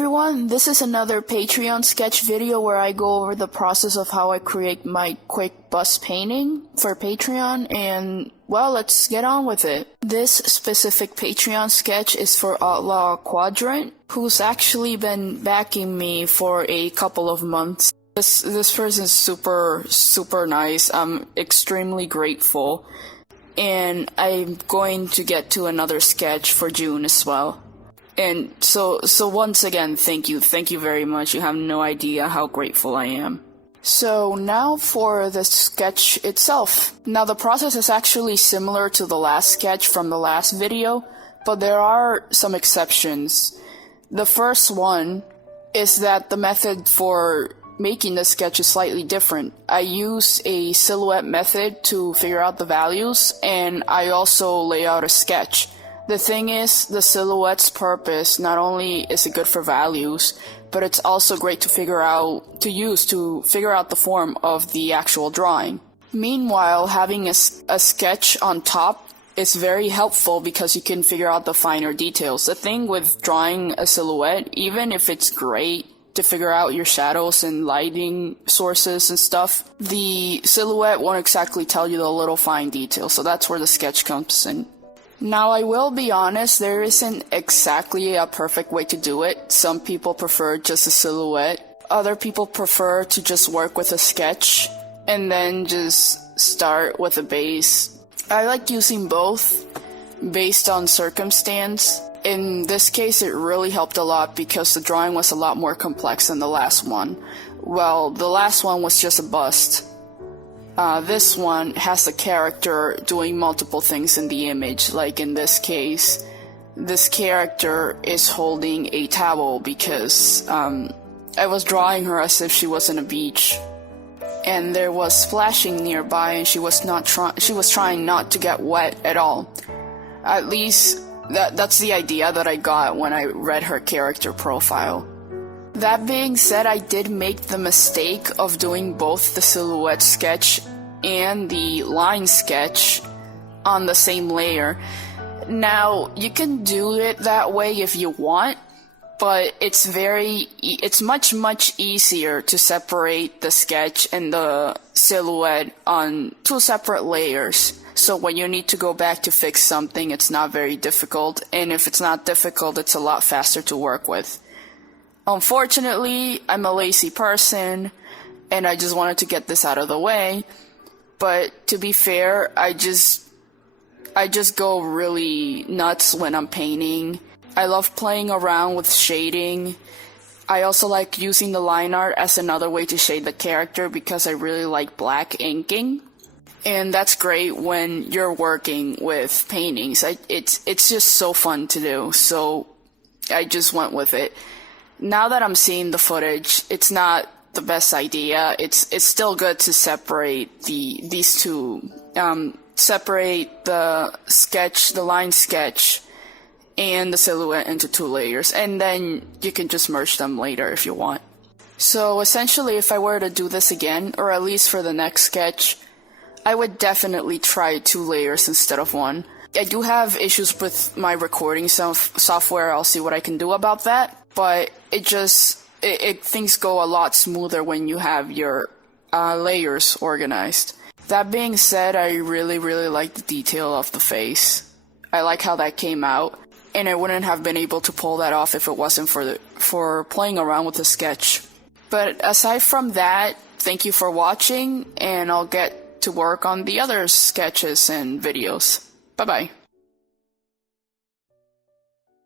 everyone, this is another Patreon sketch video where I go over the process of how I create my quick bust painting for Patreon, and well, let's get on with it. This specific Patreon sketch is for Outlaw Quadrant, who's actually been backing me for a couple of months. This person's super nice. I'm extremely grateful, and I'm going to get to another sketch for June as well. And so once again, thank you very much. You have no idea how grateful I am. So now for the sketch itself. Now the process is actually similar to the last sketch from the last video, but there are some exceptions. The first one is that the method for making the sketch is slightly different. I use a silhouette method to figure out the values, and I also lay out a sketch. The thing is, the silhouette's purpose, not only is it good for values, but it's also great to figure out the form of the actual drawing. Meanwhile, having a sketch on top is very helpful because you can figure out the finer details. The thing with drawing a silhouette, even if it's great to figure out your shadows and lighting sources and stuff, the silhouette won't exactly tell you the little fine details, so that's where the sketch comes in. Now, I will be honest, there isn't exactly a perfect way to do it. Some people prefer just a silhouette. Other people prefer to just work with a sketch and then just start with a base. I like using both based on circumstance. In this case, it really helped a lot because the drawing was a lot more complex than the last one. Well, the last one was just a bust. This one has the character doing multiple things in the image. Like in this case, this character is holding a towel because I was drawing her as if she was on a beach, and there was splashing nearby, and she was trying not to get wet at all. At least that's the idea that I got when I read her character profile. That being said, I did make the mistake of doing both the silhouette sketch and the line sketch on the same layer. Now, you can do it that way if you want, but it's much easier to separate the sketch and the silhouette on two separate layers. So when you need to go back to fix something, it's not very difficult, and if it's not difficult, it's a lot faster to work with. Unfortunately, I'm a lazy person, and I just wanted to get this out of the way. But to be fair, I just go really nuts when I'm painting. I love playing around with shading. I also like using the line art as another way to shade the character because I really like black inking. And that's great when you're working with paintings. It's just so fun to do, so I just went with it. Now that I'm seeing the footage, it's not the best idea. It's still good to separate these two. Separate the sketch, the line sketch, and the silhouette into two layers, and then you can just merge them later if you want. So essentially, if I were to do this again, or at least for the next sketch, I would definitely try 2 layers instead of 1. I do have issues with my recording software. I'll see what I can do about that. But things go a lot smoother when you have your layers organized. That being said, I really like the detail of the face. I like how that came out, and I wouldn't have been able to pull that off if it wasn't for playing around with the sketch. But aside from that, thank you for watching, and I'll get to work on the other sketches and videos. Bye bye.